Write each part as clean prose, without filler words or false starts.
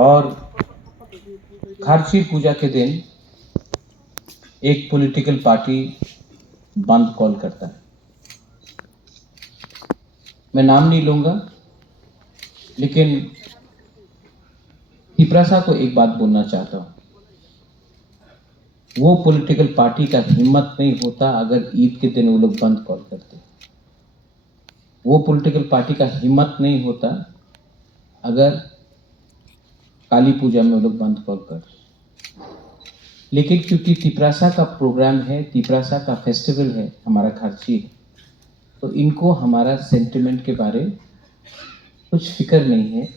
और खारची पूजा के दिन एक पॉलिटिकल पार्टी बंद कॉल करता है। मैं नाम नहीं लूंगा, लेकिन तिपरासा को एक बात बोलना चाहता हूं। वो पॉलिटिकल पार्टी का हिम्मत नहीं होता अगर ईद के दिन वो लोग बंद कॉल करते। वो पॉलिटिकल पार्टी का हिम्मत नहीं होता अगर काली पूजा में वो लोग बंद कॉल करते। लेकिन क्योंकि तिपरासा का प्रोग्राम है, तिपरासा का फेस्टिवल है, हमारा खारची है, तो इनको हमारा सेंटिमेंट के बारे कुछ फिक्र नहीं है।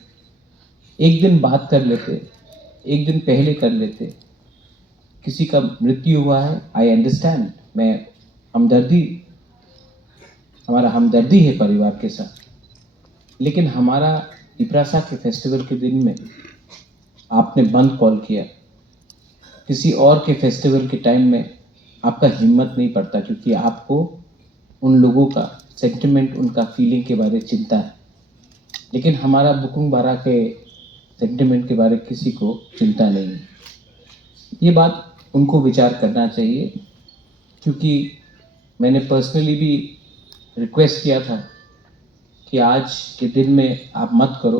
एक दिन बात कर लेते, एक दिन पहले कर लेते। किसी का मृत्यु हुआ है, आई अंडरस्टैंड, हमारा हमदर्दी है परिवार के साथ। लेकिन हमारा तिपरासा के फेस्टिवल के दिन में आपने बंद कॉल किया। किसी और के फेस्टिवल के टाइम में आपका हिम्मत नहीं पड़ता, क्योंकि आपको उन लोगों का सेंटिमेंट, उनका फीलिंग के बारे में चिंता है। लेकिन हमारा बुकुंग बारा के सेंटिमेंट के बारे में किसी को चिंता नहीं है। ये बात उनको विचार करना चाहिए, क्योंकि मैंने पर्सनली भी रिक्वेस्ट किया था कि आज के दिन में आप मत करो,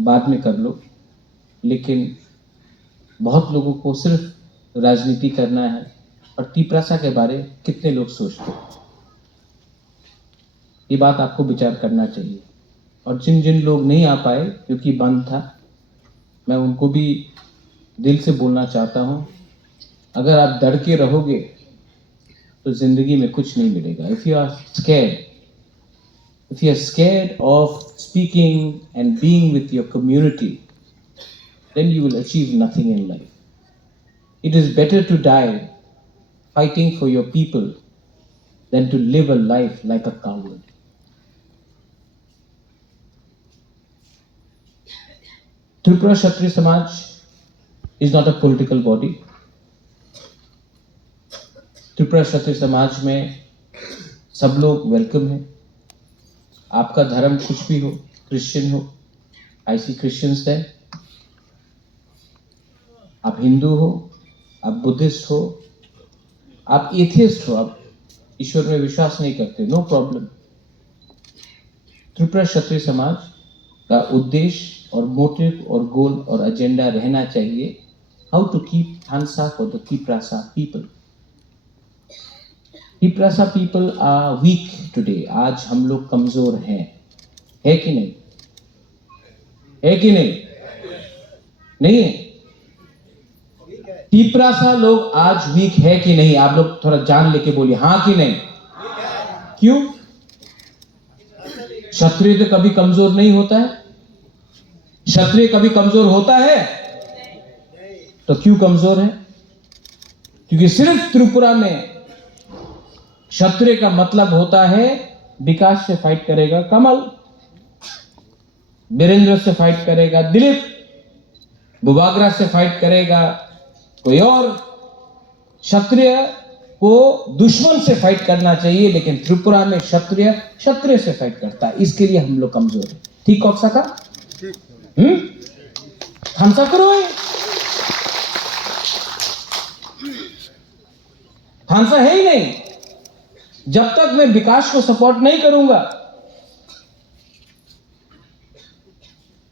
बाद में कर लो। लेकिन बहुत लोगों को सिर्फ राजनीति करना है, और तिपरासा के बारे में कितने लोग सोचते हैं, ये बात आपको विचार करना चाहिए। और जिन जिन लोग नहीं आ पाए क्योंकि बंद था, मैं उनको भी दिल से बोलना चाहता हूँ, अगर आप डर के रहोगे तो जिंदगी में कुछ नहीं मिलेगा। If you are scared of speaking and being with your community, then you will achieve nothing in life. It is better to die fighting for your people than to live a life like a coward. Tripura Kshatriya Samaj is not a political body. Tripura Kshatriya Samaj में सब लोग welcome हैं। आपका धर्म कुछ भी हो, Christian हो, आई सी क्रिश्चियंस है, आप हिंदू हो, आप बुद्धिस्ट हो, आप एथियस्ट हो, आप ईश्वर में विश्वास नहीं करते, नो प्रॉब्लम। त्रिपुरा क्षत्रिय समाज का उद्देश्य और मोटिव और गोल और एजेंडा रहना चाहिए, how to keep thansa for the Tiprasa people. Tiprasa people are weak today. आज हम लोग कमजोर हैं, है कि नहीं? है कि नहीं? नहीं है? तिपरासा लोग आज वीक है कि नहीं? आप लोग थोड़ा जान लेके बोलिए, हाँ कि नहीं? क्यों? क्षत्रिय तो कभी कमजोर नहीं होता है। क्षत्रिय कभी कमजोर होता है? तो क्यों कमजोर है? क्योंकि सिर्फ त्रिपुरा में क्षत्रिय का मतलब होता है विकास से फाइट करेगा कमल, बीरेंद्र से फाइट करेगा दिलीप, बुबागरा से फाइट करेगा कोई और। क्षत्रिय को दुश्मन से फाइट करना चाहिए, लेकिन त्रिपुरा में क्षत्रिय से फाइट करता है। इसके लिए हम लोग कमजोर हैं। ठीक कौन का? थानसा करो, थानसा है ही नहीं। जब तक मैं विकास को सपोर्ट नहीं करूंगा,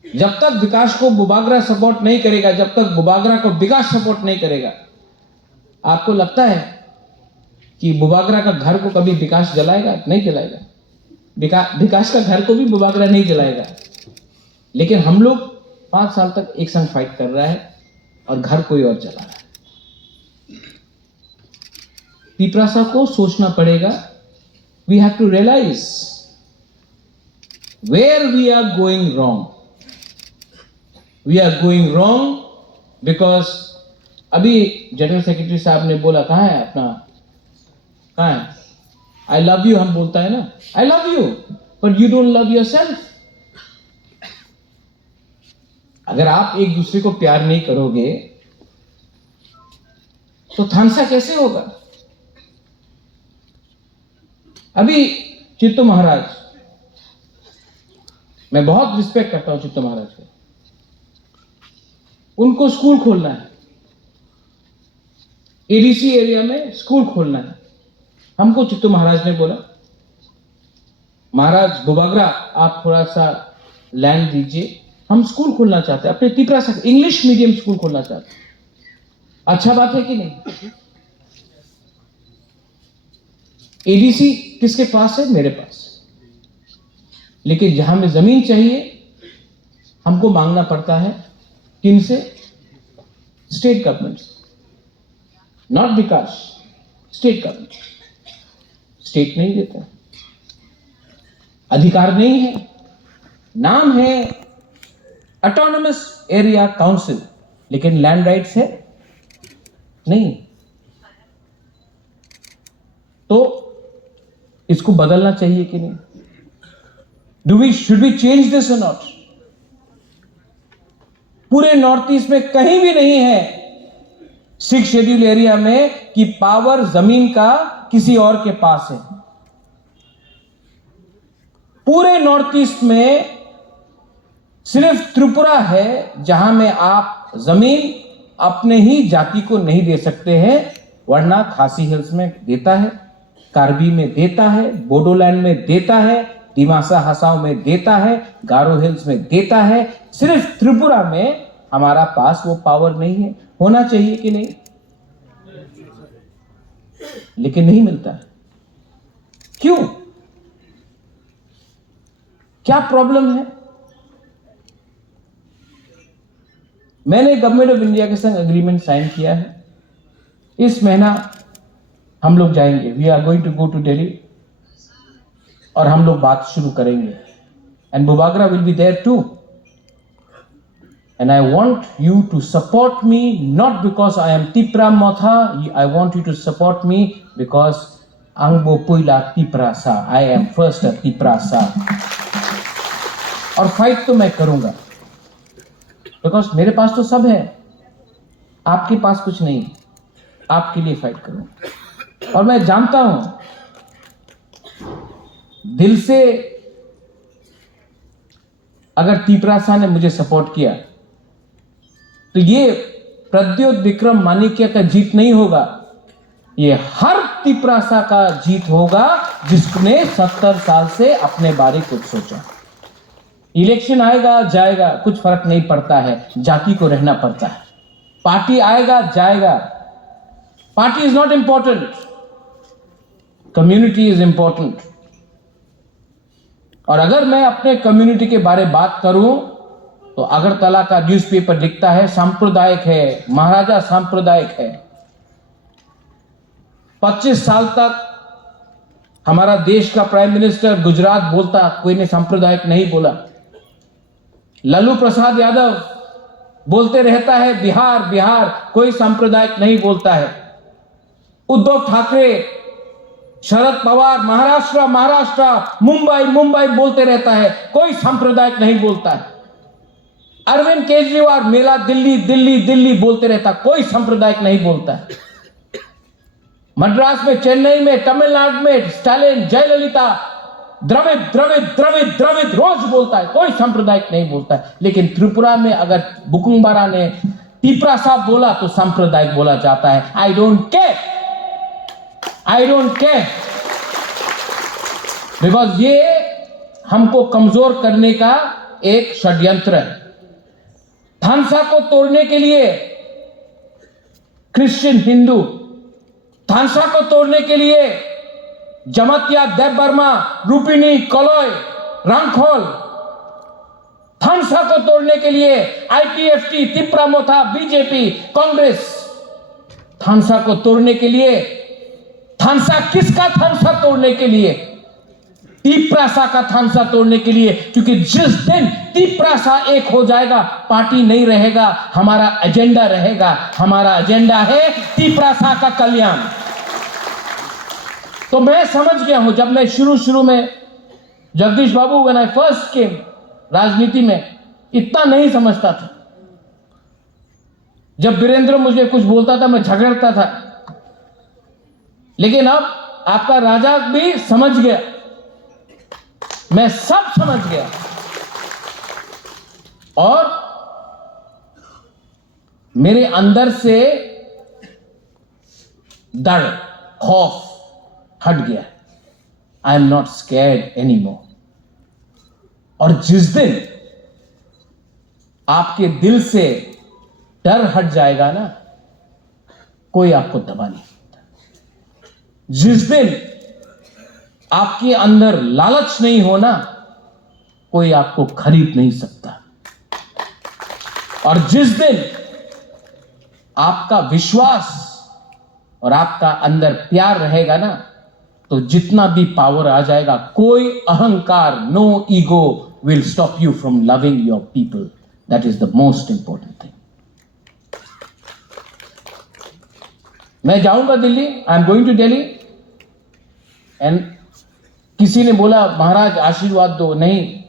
जब तक विकास को बुबागरा सपोर्ट नहीं करेगा, जब तक बुबागरा को विकास सपोर्ट नहीं करेगा, आपको लगता है कि बुबागरा का घर को कभी विकास जलाएगा? नहीं जलाएगा। विकास का घर को भी बुबागरा नहीं जलाएगा। लेकिन हम लोग 5 साल तक एक संग फाइट कर रहा है और घर कोई और जला रहा है। तिपरासा को सोचना पड़ेगा। We have to realise where we are going wrong. We are going wrong because अभी जनरल सेक्रेटरी साहब ने बोला, कहाँ है अपना, कहाँ है? आई लव यू हम बोलता है ना, I love you, but you don't love your self. अगर आप एक दूसरे को प्यार नहीं करोगे तो थानसा कैसे होगा? अभी चित्तू महाराज, मैं बहुत रिस्पेक्ट करता हूं चित्तू महाराज का, उनको स्कूल खोलना है, एडीसी एरिया में स्कूल खोलना है। हमको चित्तू महाराज ने बोला, महाराज बुबागरा आप थोड़ा सा लैंड दीजिए, हम स्कूल खोलना चाहते हैं, अपने तिपरासा इंग्लिश मीडियम स्कूल खोलना चाहते हैं। अच्छा बात है कि नहीं? एडीसी किसके पास है? मेरे पास। लेकिन जहां में जमीन चाहिए हमको मांगना पड़ता है किनसे? स्टेट गवर्नमेंट से, not Vikas, state government. State नहीं देता, अधिकार नहीं है, नाम है ऑटोनमस एरिया काउंसिल, लेकिन लैंड राइट्स है नहीं। तो इसको बदलना चाहिए कि नहीं? शुड वी चेंज दिस और नॉट? पूरे नॉर्थ ईस्ट में कहीं भी नहीं है 6 शेड्यूल एरिया में कि पावर जमीन का किसी और के पास है। पूरे नॉर्थ ईस्ट में सिर्फ त्रिपुरा है जहां में आप जमीन अपने ही जाति को नहीं दे सकते हैं, वरना खासी हिल्स में देता है, कार्बी में देता है, बोडोलैंड में देता है, दिमासा हसाओ में देता है, गारो हिल्स में देता है। सिर्फ त्रिपुरा में हमारा पास वो पावर नहीं है। होना चाहिए कि नहीं? लेकिन नहीं मिलता है। क्यों? क्या प्रॉब्लम है? मैंने गवर्नमेंट ऑफ इंडिया के संग एग्रीमेंट साइन किया है। इस महीना हम लोग जाएंगे, we are going to go to Delhi, और हम लोग बात शुरू करेंगे। And Bubagra will be there too. And I want you to support me, not because I am Tipra Motha, I want you to support me because अंगबो पुइला Tiprasa, I am first Tiprasa. और fight तो मैं करूंगा, बिकॉज मेरे पास तो सब है, आपके पास कुछ नहीं। आपके लिए फाइट करूंगा। और मैं जानता हूं दिल से, अगर तिपरासा ने मुझे सपोर्ट किया तो ये प्रद्योत विक्रम माणिक्य का जीत नहीं होगा, ये हर तिपरासा का जीत होगा जिसने 70 साल से अपने बारे कुछ सोचा। इलेक्शन आएगा जाएगा, कुछ फर्क नहीं पड़ता है, जाति को रहना पड़ता है। पार्टी आएगा जाएगा, party is not important, community is important. और अगर मैं अपने कम्युनिटी के बारे बात करूं तो अगरतला का न्यूज़पेपर लिखता है सांप्रदायिक है, महाराजा सांप्रदायिक है। 25 साल तक हमारा देश का प्राइम मिनिस्टर गुजरात बोलता, कोई ने सांप्रदायिक नहीं बोला। लालू प्रसाद यादव बोलते रहता है बिहार बिहार, कोई सांप्रदायिक नहीं बोलता है। उद्धव ठाकरे, शरद पवार महाराष्ट्र महाराष्ट्र, मुंबई मुंबई बोलते रहता है, कोई सांप्रदायिक नहीं बोलता है। अरविंद केजरीवाल मेला दिल्ली दिल्ली दिल्ली बोलते रहता, कोई सांप्रदायिक नहीं बोलता है। मद्रास में, चेन्नई में, तमिलनाडु में स्टालिन, जयललिता द्रविड़ द्रविड़ द्रविड़ द्रविड़ रोज बोलता है, कोई सांप्रदायिक नहीं बोलता है। लेकिन त्रिपुरा में अगर बुकुंबारा ने तिपरासा बोला तो सांप्रदायिक बोला जाता है। I don't care, I don't care, because ये हमको कमजोर करने का एक षड्यंत्र है। थानसा को तोड़ने के लिए क्रिश्चियन हिंदू, थानसा को तोड़ने के लिए जमतिया, देव बर्मा, रूपिनी, कलोय, रांखोल, थानसा को तोड़ने के लिए आईपीएफटी, तिप्रा मोथा, बीजेपी, कांग्रेस, थानसा को तोड़ने के लिए, थानसा किसका थानसा तोड़ने के लिए? तिपरासा का थानसा तोड़ने के लिए। क्योंकि जिस दिन तिपरासा एक हो जाएगा, पार्टी नहीं रहेगा, हमारा एजेंडा रहेगा। हमारा एजेंडा है तिपरासा का कल्याण। तो मैं समझ गया हूं, जब मैं शुरू में जगदीश बाबू, व्हेन आई फर्स्ट केम राजनीति में, इतना नहीं समझता था। जब वीरेंद्र मुझे कुछ बोलता था मैं झगड़ता था, लेकिन अब आपका राजा भी समझ गया, मैं सब समझ गया। और मेरे अंदर से डर, खौफ हट गया। I am not scared any more. और जिस दिन आपके दिल से डर हट जाएगा ना, कोई आपको दबा नहीं सकता। जिस दिन आपके अंदर लालच नहीं होना, कोई आपको खरीद नहीं सकता। और जिस दिन आपका विश्वास और आपका अंदर प्यार रहेगा ना, तो जितना भी पावर आ जाएगा, कोई अहंकार, no ego will stop you from loving your people. That is the most important thing. मैं जाऊंगा Delhi, I am going to Delhi, and किसी ने बोला महाराज आशीर्वाद दो। नहीं,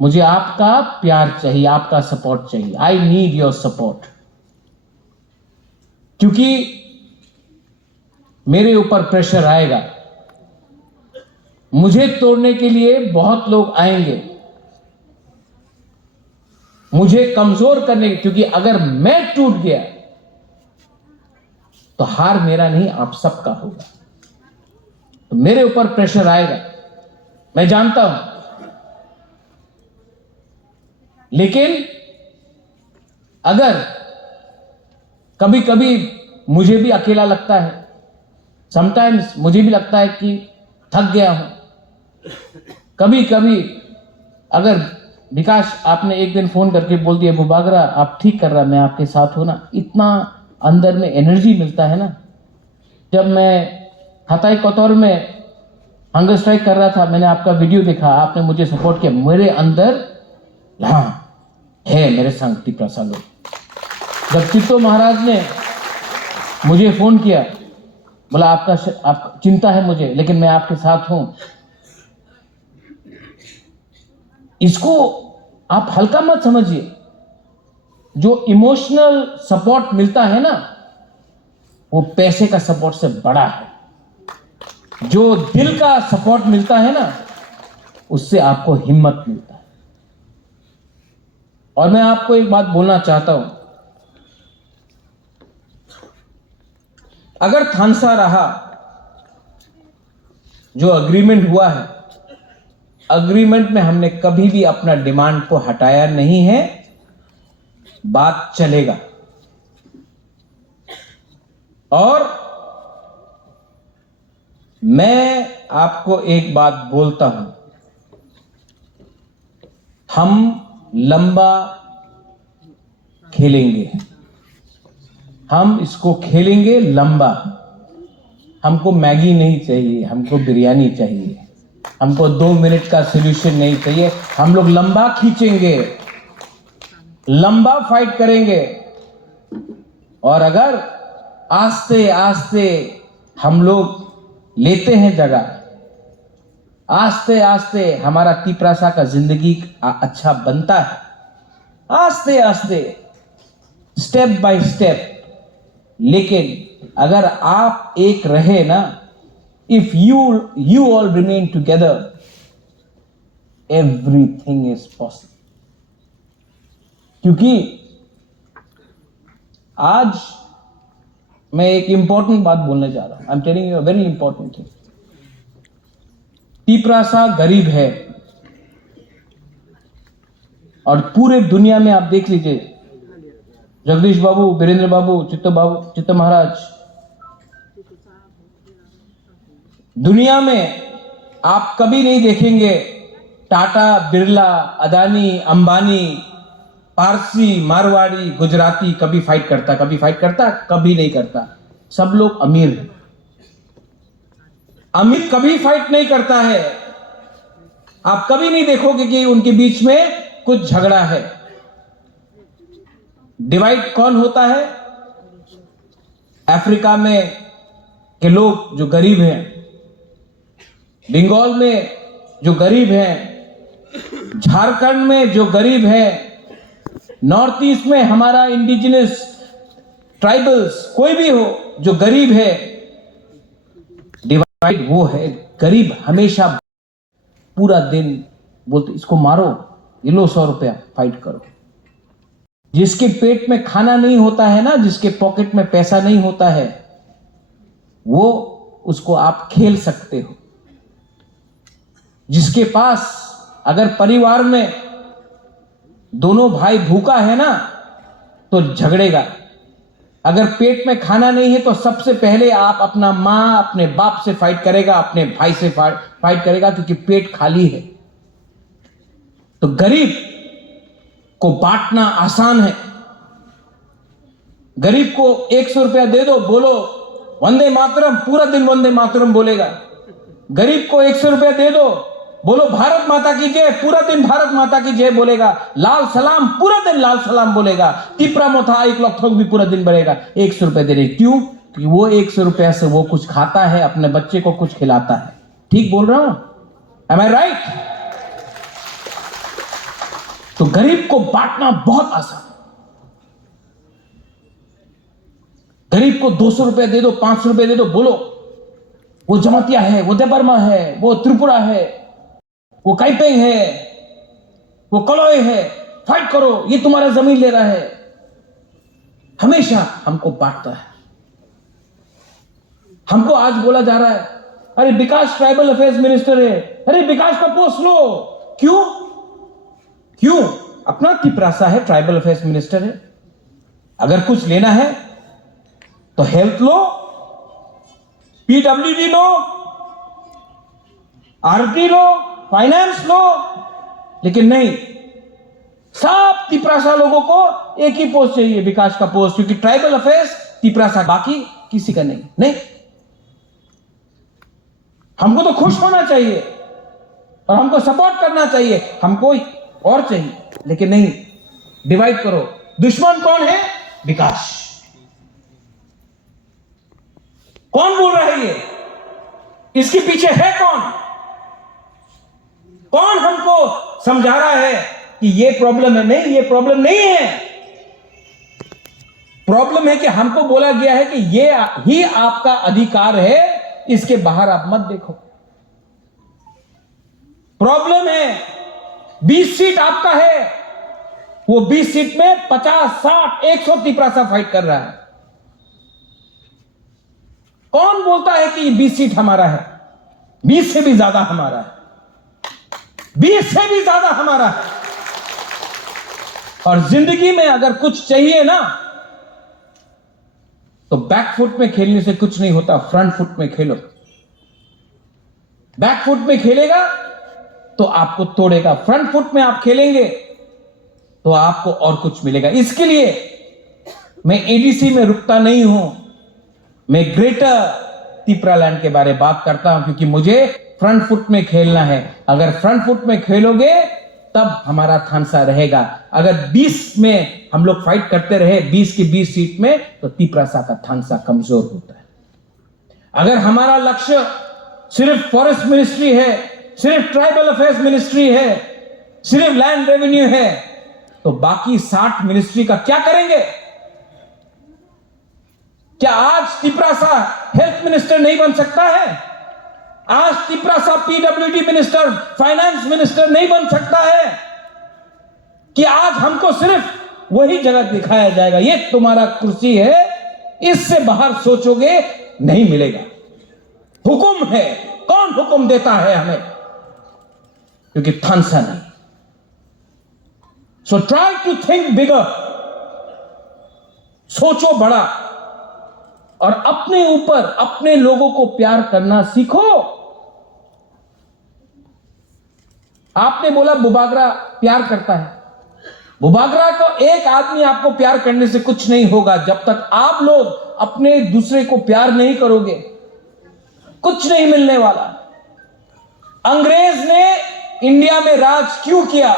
मुझे आपका प्यार चाहिए, आपका सपोर्ट चाहिए। आई नीड योर सपोर्ट, क्योंकि मेरे ऊपर प्रेशर आएगा। मुझे तोड़ने के लिए बहुत लोग आएंगे, मुझे कमजोर करने, क्योंकि अगर मैं टूट गया तो हार मेरा नहीं, आप सबका होगा। तो मेरे ऊपर प्रेशर आएगा, मैं जानता हूं। लेकिन अगर कभी कभी मुझे भी अकेला लगता है, समटाइम्स मुझे भी लगता है कि थक गया हूं। कभी कभी अगर विकास आपने एक दिन फोन करके बोल दिया बुबागरा आप ठीक कर रहा, मैं आपके साथ हूं ना, इतना अंदर में एनर्जी मिलता है ना। जब मैं हताई कोतौर में हंगर स्ट्राइक कर रहा था, मैंने आपका वीडियो देखा, आपने मुझे सपोर्ट किया। मेरे अंदर है मेरे संग तिपरासा लोग। जब चित्तो महाराज ने मुझे फोन किया, बोला आप चिंता है मुझे, लेकिन मैं आपके साथ हूं, इसको आप हल्का मत समझिए। जो इमोशनल सपोर्ट मिलता है ना, वो पैसे का सपोर्ट से बड़ा है। जो दिल का सपोर्ट मिलता है ना, उससे आपको हिम्मत मिलता है। और मैं आपको एक बात बोलना चाहता हूं, अगर थानसा रहा, जो अग्रीमेंट हुआ है, अग्रीमेंट में हमने कभी भी अपना डिमांड को हटाया नहीं है, बात चलेगा। और मैं आपको एक बात बोलता हूं, हम लंबा खेलेंगे, हम इसको खेलेंगे लंबा। हमको मैगी नहीं चाहिए, हमको बिरयानी चाहिए, हमको 2 मिनट का सॉल्यूशन नहीं चाहिए। हम लोग लंबा खींचेंगे, लंबा फाइट करेंगे। और अगर आस्ते आस्ते हम लोग लेते हैं जगह, आस्ते आस्ते हमारा तिपरासा का जिंदगी अच्छा बनता है, आस्ते आस्ते, स्टेप बाय स्टेप। लेकिन अगर आप एक रहे ना, if you all remain together, everything is possible. क्योंकि आज मैं एक इंपॉर्टेंट बात बोलने जा रहा हूं। I am telling you a very important thing. Tiprasa गरीब है, और पूरे दुनिया में आप देख लीजिए, जगदीश बाबू, वीरेंद्र बाबू, चित्तो महाराज, दुनिया में आप कभी नहीं देखेंगे टाटा, बिरला, अदानी, अंबानी, पारसी, मारवाड़ी, गुजराती कभी फाइट करता, कभी नहीं करता। सब लोग अमीर हैं। अमीर कभी फाइट नहीं करता है। आप कभी नहीं देखोगे कि उनके बीच में कुछ झगड़ा है। डिवाइड कौन होता है? अफ्रीका में के लोग जो गरीब हैं, बंगाल में जो गरीब हैं, झारखंड में जो गरीब हैं, नॉर्थ ईस्ट में हमारा इंडिजिनस ट्राइबल्स, कोई भी हो जो गरीब है, डिवाइड वो है। गरीब हमेशा पूरा दिन बोलते इसको मारो, ये लो 100 रुपया, फाइट करो। जिसके पेट में खाना नहीं होता है ना, जिसके पॉकेट में पैसा नहीं होता है, वो उसको आप खेल सकते हो। जिसके पास, अगर परिवार में दोनों भाई भूखा है ना तो झगड़ेगा, अगर पेट में खाना नहीं है तो सबसे पहले आप अपना मां, अपने बाप से फाइट करेगा, अपने भाई से फाइट करेगा, क्योंकि पेट खाली है। तो गरीब को बांटना आसान है। गरीब को 100 रुपया दे दो, बोलो वंदे मातरम, पूरा दिन वंदे मातरम बोलेगा। गरीब को 100 रुपया दे दो, बोलो भारत माता की जय, पूरा दिन भारत माता की जय बोलेगा। लाल सलाम, पूरा दिन लाल सलाम बोलेगा। तिपरा मोथा 1 लाख भी पूरा दिन बढ़ेगा। 100 रुपया दे रहे, क्यों? क्योंकि वो 100 रुपया से वो कुछ खाता है, अपने बच्चे को कुछ खिलाता है। ठीक बोल रहा हूं? एम आई राइट? तो गरीब को बांटना बहुत आसान। गरीब को 200 रुपया दे दो, 500 रुपया दे दो, बोलो वो जमातिया है, वो देबर्मा है, वो त्रिपुरा है, वो काइपेंग है, वो कलोय है, फाइट करो, ये तुम्हारा जमीन ले रहा है। हमेशा हमको बांटता है। हमको आज बोला जा रहा है, अरे विकास ट्राइबल अफेयर्स मिनिस्टर है, अरे विकास का पोस्ट लो। क्यों? क्यों? अपना तिपरासा है, ट्राइबल अफेयर्स मिनिस्टर है। अगर कुछ लेना है तो हेल्थ लो, पीडब्ल्यूडी लो, आरटी लो, फाइनेंस लो, लेकिन नहीं, सब तिपरासा लोगों को एक ही पोस्ट चाहिए, विकास का पोस्ट, क्योंकि ट्राइबल अफेयर्स तिपरासा, बाकी किसी का नहीं। नहीं, हमको तो खुश होना चाहिए और हमको सपोर्ट करना चाहिए, हमको और चाहिए, लेकिन नहीं, डिवाइड करो। दुश्मन कौन है? विकास। कौन बोल रहा है ये? इसके पीछे है कौन? कौन हमको समझा रहा है कि ये प्रॉब्लम है? नहीं, ये प्रॉब्लम नहीं है। प्रॉब्लम है कि हमको बोला गया है कि ये ही आपका अधिकार है, इसके बाहर आप मत देखो। प्रॉब्लम है 20 सीट आपका है, वो 20 सीट में 50, 60, 100 तिपरासा फाइट कर रहा है। कौन बोलता है कि 20 सीट हमारा है? 20 से भी ज्यादा हमारा है, 20 से भी ज्यादा हमारा है। और जिंदगी में अगर कुछ चाहिए ना, तो बैकफुट में खेलने से कुछ नहीं होता, फ्रंट फुट में खेलो। बैकफुट में खेलेगा तो आपको तोड़ेगा, फ्रंट फुट में आप खेलेंगे तो आपको और कुछ मिलेगा। इसके लिए मैं एडीसी में रुकता नहीं हूं, मैं ग्रेटर तिपरालैंड के बारे में बात करता हूं, क्योंकि मुझे फ्रंट फुट में खेलना है। अगर फ्रंट फुट में खेलोगे तब हमारा थानसा रहेगा। अगर 20 में हम लोग फाइट करते रहे, 20 की 20 सीट में, तो तिपरासा का थानसा कमजोर होता है। अगर हमारा लक्ष्य सिर्फ फॉरेस्ट मिनिस्ट्री है, सिर्फ ट्राइबल अफेयर्स मिनिस्ट्री है, सिर्फ लैंड रेवेन्यू है, तो बाकी 60 मिनिस्ट्री का क्या करेंगे? क्या आज तिपरासा हेल्थ मिनिस्टर नहीं बन सकता है? आज Tiprasa PWD minister, finance minister नहीं बन सकता है? कि आज हमको सिर्फ वही जगह दिखाया जाएगा, ये तुम्हारा कुर्सी है, इससे बाहर सोचोगे नहीं मिलेगा। हुक्म है, कौन हुक्म देता है हमें? क्योंकि थानसा नहीं। सो ट्राई टू थिंक बिगर, सोचो बड़ा, और अपने ऊपर, अपने लोगों को प्यार करना सीखो। आपने बोला बुबागरा प्यार करता है, बुबागरा को एक आदमी आपको प्यार करने से कुछ नहीं होगा। जब तक आप लोग अपने दूसरे को प्यार नहीं करोगे, कुछ नहीं मिलने वाला। अंग्रेज ने इंडिया में राज क्यों किया?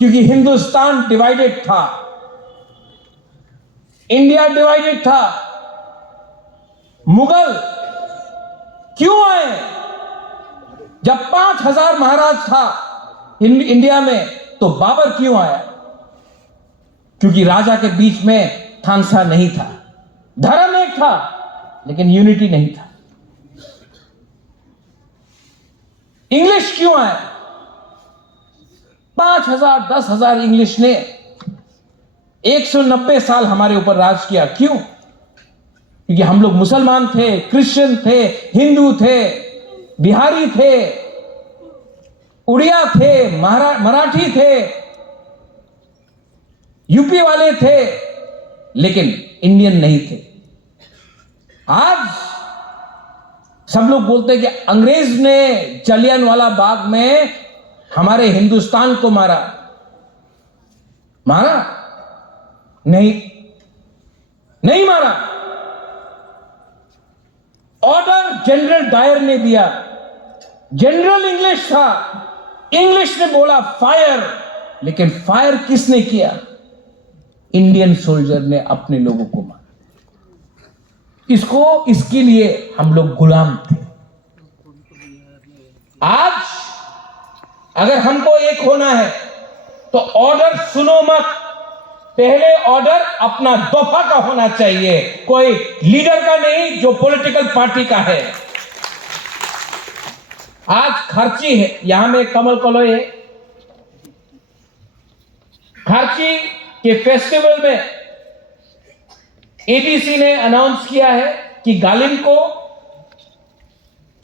क्योंकि हिंदुस्तान डिवाइडेड था, इंडिया डिवाइडेड था। मुगल क्यों आए? जब 5000 महाराज था इंडिया में, तो बाबर क्यों आया? क्योंकि राजा के बीच में थानसा नहीं था। धर्म एक था लेकिन यूनिटी नहीं था। इंग्लिश क्यों आए? 5000, 10,000 इंग्लिश ने 190 साल हमारे ऊपर राज किया। क्यों? क्योंकि हम लोग मुसलमान थे, क्रिश्चियन थे, हिंदू थे, बिहारी थे, उड़िया थे, मराठी थे, यूपी वाले थे, लेकिन इंडियन नहीं थे। आज सब लोग बोलते हैं कि अंग्रेज ने जलियांवाला बाग में हमारे हिंदुस्तान को मारा। मारा? नहीं, नहीं मारा। ऑर्डर जनरल डायर ने दिया। जनरल इंग्लिश था, इंग्लिश ने बोला फायर, लेकिन फायर किसने किया? इंडियन सोल्जर ने अपने लोगों को मारा। इसके लिए हम लोग गुलाम थे। आज अगर हमको एक होना है तो ऑर्डर सुनो मत, पहले ऑर्डर अपना दफा का होना चाहिए, कोई लीडर का नहीं जो पॉलिटिकल पार्टी का है। आज खर्ची है, यहां में कमल कॉलोई है, खर्ची के फेस्टिवल में एडीसी ने अनाउंस किया है कि गालिम को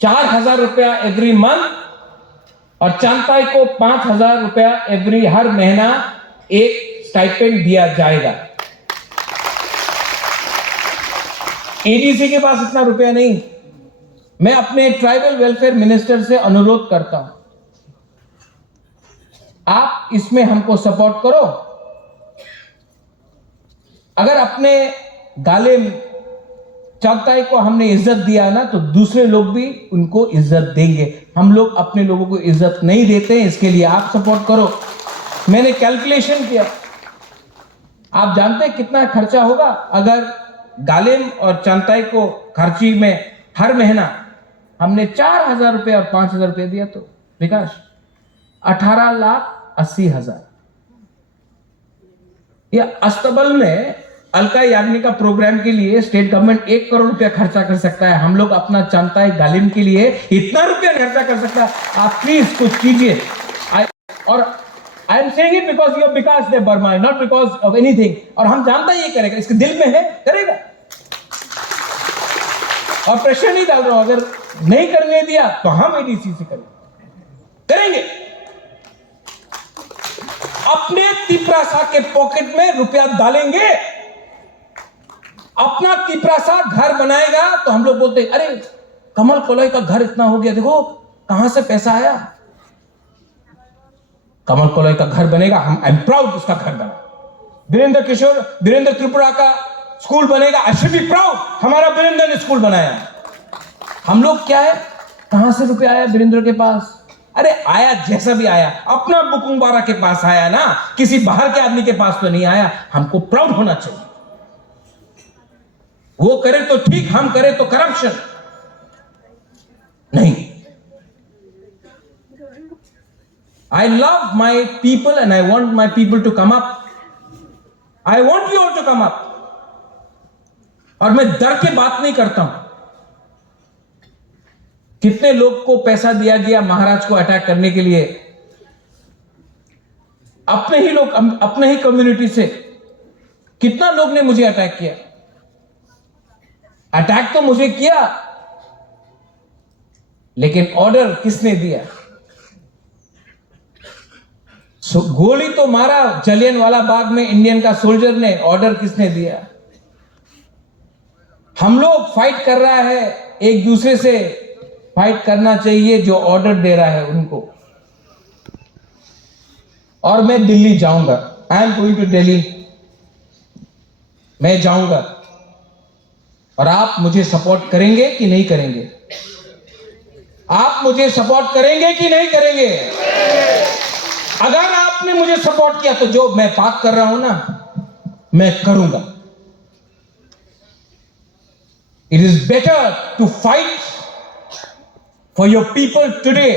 4,000 रुपया एवरी मंथ और चांताई को 5,000 रुपया हर महीना एक स्टाइपेंड दिया जाएगा। एडीसी के पास इतना रुपया नहीं। मैं अपने ट्राइबल वेलफेयर मिनिस्टर से अनुरोध करता हूं, आप इसमें हमको सपोर्ट करो। अगर अपने गालिम चांताई को हमने इज्जत दिया ना, तो दूसरे लोग भी उनको इज्जत देंगे। हम लोग अपने लोगों को इज्जत नहीं देते हैं, इसके लिए आप सपोर्ट करो। मैंने कैलकुलेशन किया, आप जानते हैं कितना खर्चा होगा अगर गालिम और चांताई को खर्ची में हर महीना हमने 4,000 रुपये और 5,000 रुपये दिया तो विकास 18,80,000। या अस्तबल में अलका याग्निक का प्रोग्राम के लिए स्टेट गवर्नमेंट 1 करोड़ रुपया खर्चा कर सकता है। हम लोग अपना चांताई गालिम के लिए इतना रुपया खर्चा कर सकता है। आप प्लीज कुछ कीजिए। और I am saying it because you Vikas they Burma, not because of anything. और हम जानता है ये करेगा, इसके दिल में है, करेगा। और प्रेशर नहीं डाल रहा हूं, अगर नहीं करने दिया तो हम एडीसी से करेंगे। अपने तिपरासा के पॉकेट में रुपया डालेंगे। अपना तिपरासा घर बनाएगा तो हम लोग बोलते अरे कमल कॉलोई का घर इतना हो गया, देखो कहां से पैसा आया। कमल कॉलोई का घर बनेगा, हम आई एम प्राउड उसका घर बना। वीरेंद्र त्रिपुरा का स्कूल बनेगा, आई शुड बी प्राउड हमारा वीरेंद्र ने स्कूल बनाया। हम लोग क्या है, कहां से रुपया आया वीरेंद्र के पास? अरे आया जैसा भी आया, अपना बुकुंबारा के पास आया ना, किसी बाहर के आदमी के पास तो नहीं आया। हमको प्राउड होना चाहिए। वो करे तो ठीक, हम करे तो करप्शन नहीं। I love my people and I want my people to come up. I want you all to come up. और मैं डर के बात नहीं करता हूं। कितने लोग को पैसा दिया गया महाराज को अटैक करने के लिए? अपने ही लोग, अपने ही कम्युनिटी से कितना लोग ने मुझे अटैक किया। अटैक तो मुझे किया, लेकिन ऑर्डर किसने दिया? गोली तो मारा जलियांवाला बाग में इंडियन का सोल्जर ने, ऑर्डर किसने दिया? हम लोग फाइट कर रहा है, एक दूसरे से फाइट करना चाहिए। जो ऑर्डर दे रहा है उनको। और मैं दिल्ली जाऊंगा, I am going to Delhi, मैं जाऊंगा। और आप मुझे सपोर्ट करेंगे कि नहीं करेंगे? आप मुझे सपोर्ट करेंगे कि नहीं करेंगे? अगर आपने मुझे सपोर्ट किया तो जो मैं बात कर रहा हूं ना, मैं करूंगा। It is better to fight for your people today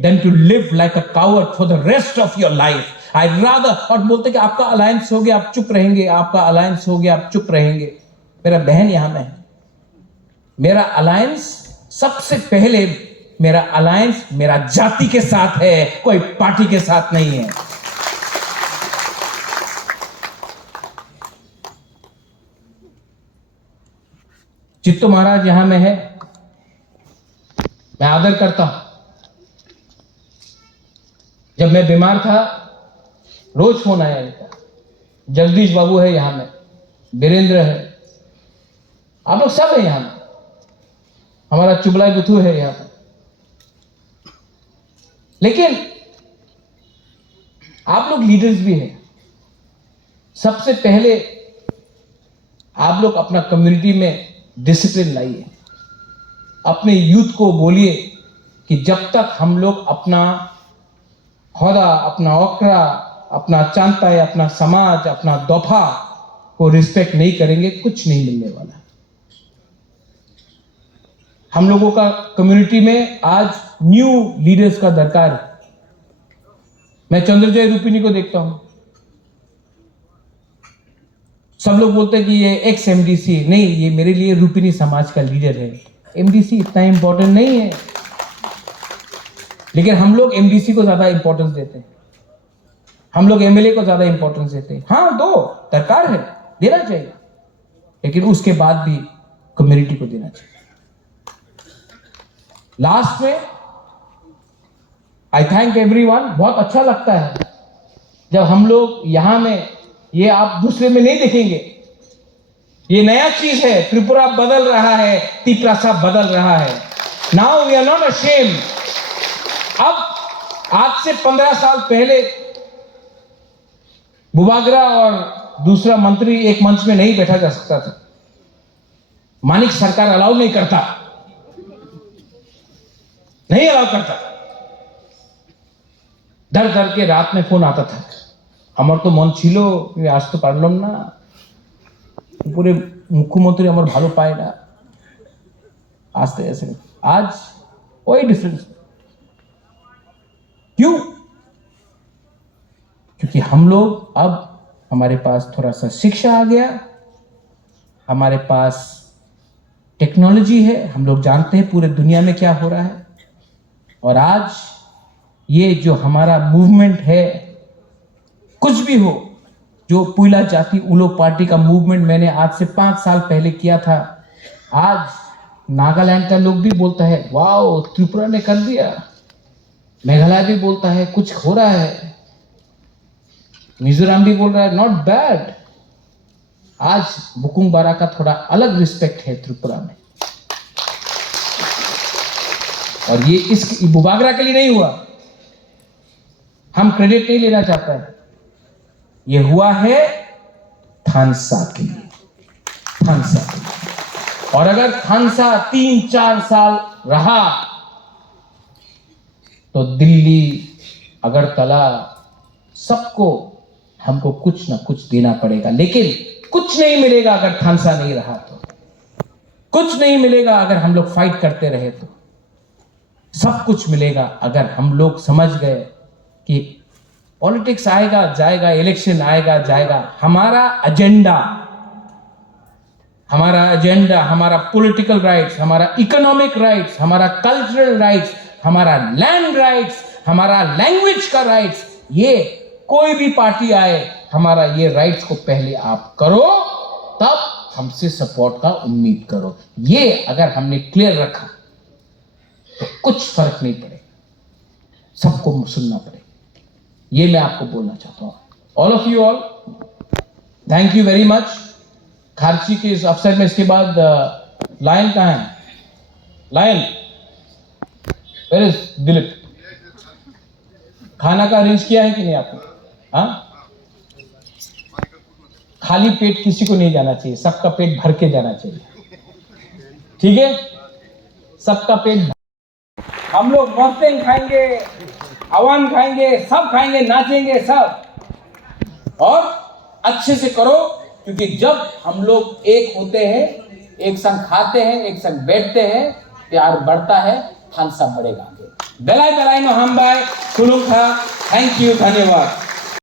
than to live like a coward for the rest of your life. I rather. और बोलते कि आपका अलायंस हो गया आप चुप रहेंगे, आपका अलायंस हो गया आप चुप रहेंगे। मेरा बहन यहां में है, मेरा अलायंस सबसे पहले, मेरा अलायंस मेरा जाति के साथ है, कोई पार्टी के साथ नहीं है। चित्तो महाराज यहां में है, मैं आदर करता हूं। जब मैं बीमार था रोज फोन आया था। जगदीश बाबू है यहां में, वीरेंद्र है, आप लोग सब है यहां में, हमारा चुबलाई बुथू है यहां पर। लेकिन आप लोग लीडर्स भी हैं। सबसे पहले आप लोग अपना कम्युनिटी में डिसिप्लिन लाइए। अपने यूथ को बोलिए कि जब तक हम लोग अपना औहदा, अपना ओकरा, अपना चांताय, अपना समाज, अपना दफा को रिस्पेक्ट नहीं करेंगे, कुछ नहीं मिलने वाला। हम लोगों का कम्युनिटी में आज न्यू लीडर्स का दरकार है। मैं चंद्रजय रूपिणी को देखता हूं। सब लोग बोलते हैं कि ये एक्स एमडीसी, नहीं, ये मेरे लिए रूपिणी समाज का लीडर है। एमडीसी इतना इंपॉर्टेंट नहीं है, लेकिन हम लोग एमडीसी को ज्यादा इंपॉर्टेंस देते हैं, हम लोग एमएलए को ज्यादा इंपॉर्टेंस देते हैं। हाँ, दो, दरकार है, देना चाहिए, लेकिन उसके बाद भी कम्युनिटी को देना चाहिए। लास्ट में आई थैंक एवरीवन। बहुत अच्छा लगता है जब हम लोग यहां में, ये आप दूसरे में नहीं देखेंगे, ये नया चीज है। त्रिपुरा बदल रहा है, तिप्रासा बदल रहा है। Now we are not ashamed. अब आज से 15 साल पहले बुबागरा और दूसरा मंत्री एक मंच में नहीं बैठा जा सकता था। मानिक सरकार अलाउ नहीं करता, नहीं अलाउ करता। डर डर के रात में फोन आता था, আমার তো মন ছিল আসতে পারলাম না, উপরে মুখ্যমন্ত্রী আমার ভালো পায় না, আসতে ऐसे। आज कोई डिफरेंस। क्यों? क्योंकि हम लोग अब, हमारे पास थोड़ा सा शिक्षा आ गया, हमारे पास टेक्नोलॉजी है, हम लोग जानते हैं पूरे दुनिया में क्या हो रहा है। और आज ये जो हमारा मूवमेंट है, कुछ भी हो, जो पुइला जाति उलो पार्टी का मूवमेंट मैंने आज से 5 साल पहले किया था, आज नागालैंड का लोग भी बोलता है वाओ त्रिपुरा ने कर दिया, मेघालय भी बोलता है कुछ हो रहा है, मिजोरम भी बोल रहा है नॉट बैड। आज बुकुंग बारा का थोड़ा अलग रिस्पेक्ट है त्रिपुरा में, और ये इस बुबागरा के लिए नहीं हुआ, हम क्रेडिट नहीं लेना चाहता है, ये हुआ है थानसा के लिए, थानसा के लिए। और अगर थानसा 3-4 साल रहा तो दिल्ली, अगरतला, सबको हमको कुछ ना कुछ देना पड़ेगा। लेकिन कुछ नहीं मिलेगा अगर थानसा नहीं रहा तो, कुछ नहीं मिलेगा अगर हम लोग फाइट करते रहे तो। सब कुछ मिलेगा अगर हम लोग समझ गए कि पॉलिटिक्स आएगा जाएगा, इलेक्शन आएगा जाएगा, हमारा एजेंडा, हमारा पॉलिटिकल राइट्स, हमारा इकोनॉमिक राइट्स, हमारा कल्चरल राइट्स, हमारा लैंड राइट्स, हमारा लैंग्वेज का राइट्स, ये कोई भी पार्टी आए, हमारा ये राइट्स को पहले आप करो, तब हमसे सपोर्ट का उम्मीद करो। ये अगर हमने क्लियर रखा तो कुछ फर्क नहीं पड़ेगा, सबको सुनना पड़ेगा। ये मैं आपको बोलना चाहता हूं। All of you all, thank you very much. Kharchi के इस अवसर में, इसके बाद लायन कहाँ है? Lion, where is Dilip? खाना का अरेंज किया है कि नहीं आपने? हाँ, खाली पेट किसी को नहीं जाना चाहिए, सबका पेट भर के जाना चाहिए, ठीक है? सबका पेट। हम लोग मस्तिंग खाएंगे, अवान खाएंगे, सब खाएंगे, नाचेंगे सब, और अच्छे से करो, क्योंकि जब हम लोग एक होते हैं, एक संग खाते हैं, एक संग बैठते हैं, प्यार बढ़ता है, थानसा बढ़ेगा। बेलाई बेलाई नो हम बाय, खुलुम था। थैंक यू, धन्यवाद।